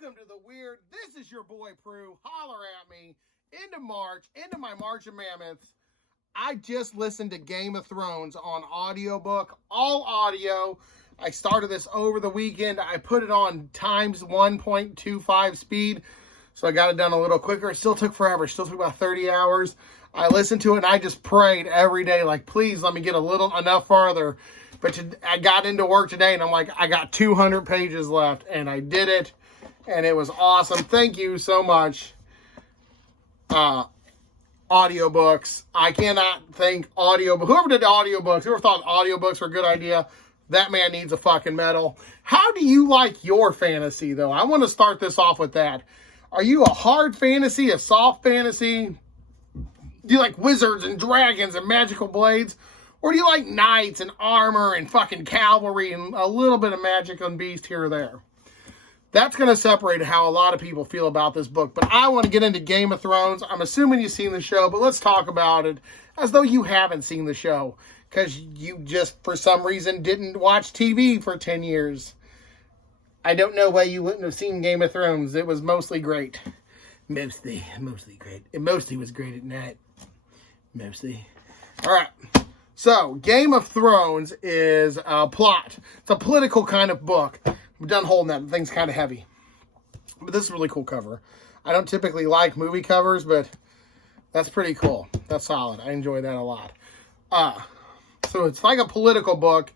Welcome to the weird. This is your boy Prue. Holler at me. Into March, into my March of Mammoths. I just listened to Game of Thrones on audiobook, all audio. I started this over the weekend. I put it on times 1.25 speed, so I got it done a little quicker. It still took forever. It still took about 30 hours. I listened to it and I just prayed every day, like, please let me get enough farther. But I got into work today and I'm like, I got 200 pages left, and I did it. And it was awesome. Thank you so much. Audiobooks. I cannot thank whoever did the audiobooks, whoever thought audiobooks were a good idea, that man needs a fucking medal. How do you like your fantasy, though? I want to start this off with that. Are you a hard fantasy, a soft fantasy? Do you like wizards and dragons and magical blades? Or do you like knights and armor and fucking cavalry and a little bit of magic and beast here or there? That's going to separate how a lot of people feel about this book. But I want to get into Game of Thrones. I'm assuming you've seen the show, but let's talk about it as though you haven't seen the show, because you just, for some reason, didn't watch TV for 10 years. I don't know why you wouldn't have seen Game of Thrones. It was mostly great. Mostly great. It mostly was great at night. Mostly. All right. So, Game of Thrones is a plot. It's a political kind of book. I'm done holding that. The thing's kind of heavy. But this is a really cool cover. I don't typically like movie covers, but that's pretty cool. That's solid. I enjoy that a lot. So it's like a political book.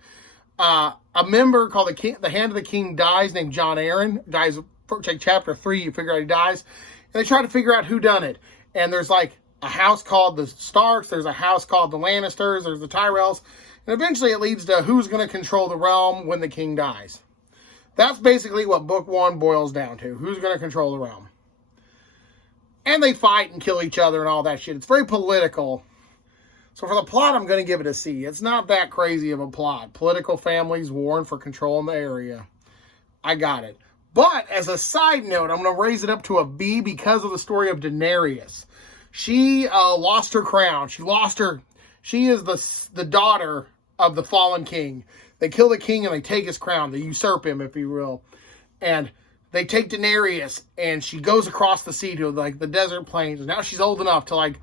A member called the Hand of the King dies, named John Arryn. Dies, chapter 3, you figure out he dies. And they try to figure out who done it. And there's like a house called the Starks. There's a house called the Lannisters. There's the Tyrells. And eventually it leads to who's going to control the realm when the king dies. That's basically what book 1 boils down to. Who's going to control the realm? And they fight and kill each other and all that shit. It's very political. So for the plot, I'm going to give it a C. It's not that crazy of a plot. Political families warring for control in the area. I got it. But as a side note, I'm going to raise it up to a B because of the story of Daenerys. She lost her crown. She is the daughter of the fallen king. They kill the king and they take his crown. They usurp him, if you will. And they take Daenerys and she goes across the sea to like the desert plains. And now she's old enough to like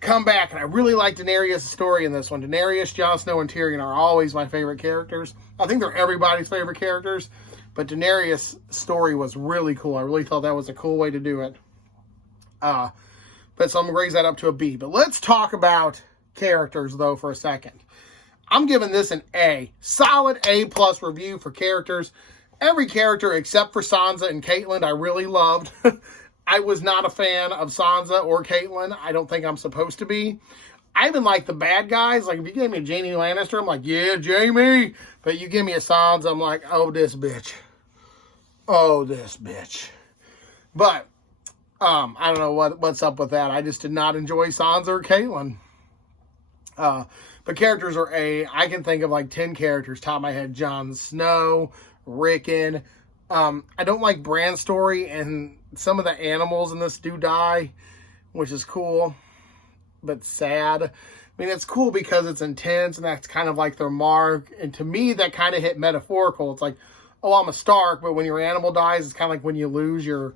come back. And I really like Daenerys' story in this one. Daenerys, Jon Snow, and Tyrion are always my favorite characters. I think they're everybody's favorite characters. But Daenerys' story was really cool. I really thought that was a cool way to do it. But so I'm going to raise that up to a B. But let's talk about characters, though, for a second. I'm giving this an A. Solid A+ review for characters. Every character except for Sansa and Catelyn I really loved. I was not a fan of Sansa or Catelyn. I don't think I'm supposed to be. I even like the bad guys. Like, if you gave me a Jaime Lannister, I'm like, yeah, Jaime. But you give me a Sansa, I'm like, oh, this bitch. Oh, this bitch. But, I don't know what's up with that. I just did not enjoy Sansa or Catelyn. But characters are A. I can think of like 10 characters, top of my head. Jon Snow, Rickon. I don't like Bran's story, and some of the animals in this do die, which is cool, but sad. I mean, it's cool because it's intense, and that's kind of like their mark. And to me, that kind of hit metaphorical. It's like, oh, I'm a Stark, but when your animal dies, it's kind of like when you lose your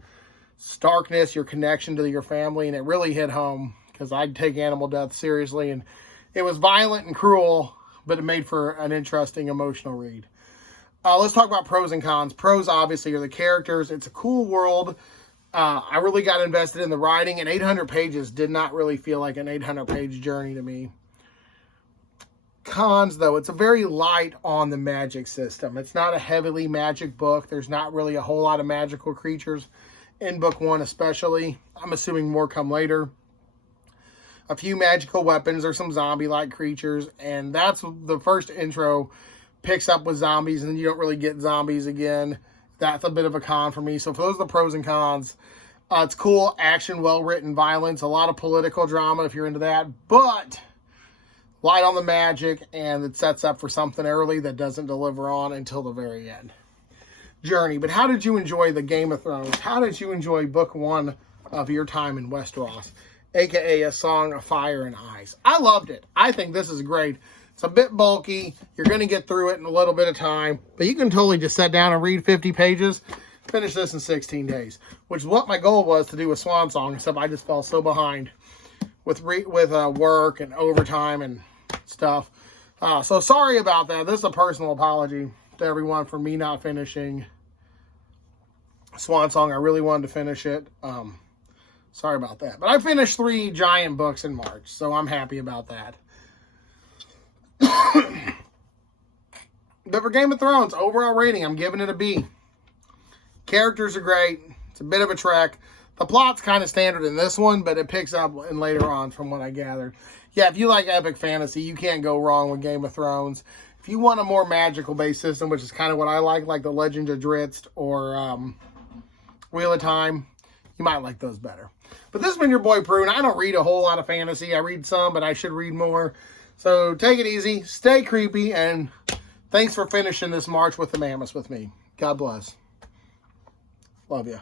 Starkness, your connection to your family, and it really hit home because I'd take animal death seriously, and it was violent and cruel, but it made for an interesting emotional read. Let's talk about pros and cons. Pros, obviously, are the characters. It's a cool world. I really got invested in the writing, and 800 pages did not really feel like an 800-page journey to me. Cons, though, it's a very light on the magic system. It's not a heavily magic book. There's not really a whole lot of magical creatures in book 1 especially. I'm assuming more come later. A few magical weapons or some zombie-like creatures, and that's the first intro picks up with zombies, and then you don't really get zombies again. That's a bit of a con for me. So for those are the pros and cons. It's cool, action, well-written, violence, a lot of political drama if you're into that, but light on the magic, and it sets up for something early that doesn't deliver on until the very end. Journey. But how did you enjoy the Game of Thrones? How did you enjoy book 1 of your time in Westeros? AKA A Song of Fire and Ice. I loved it. I think this is great. It's a bit bulky. You're going to get through it in a little bit of time. But you can totally just sit down and read 50 pages. Finish this in 16 days, which is what my goal was to do a Swan Song, except I just fell so behind with work and overtime and stuff. So sorry about that. This is a personal apology to everyone for me not finishing Swan Song. I really wanted to finish it. Sorry about that. But I finished 3 giant books in March, so I'm happy about that. But for Game of Thrones, overall rating, I'm giving it a B. Characters are great. It's a bit of a trek. The plot's kind of standard in this one, but it picks up in later on from what I gathered. Yeah, if you like epic fantasy, you can't go wrong with Game of Thrones. If you want a more magical-based system, which is kind of what I like the Legend of Drizzt or Wheel of Time, you might like those better. But this has been your boy Prune. I don't read a whole lot of fantasy. I read some, but I should read more. So take it easy, stay creepy, and thanks for finishing this March with the Mammoths with me. God bless. Love you.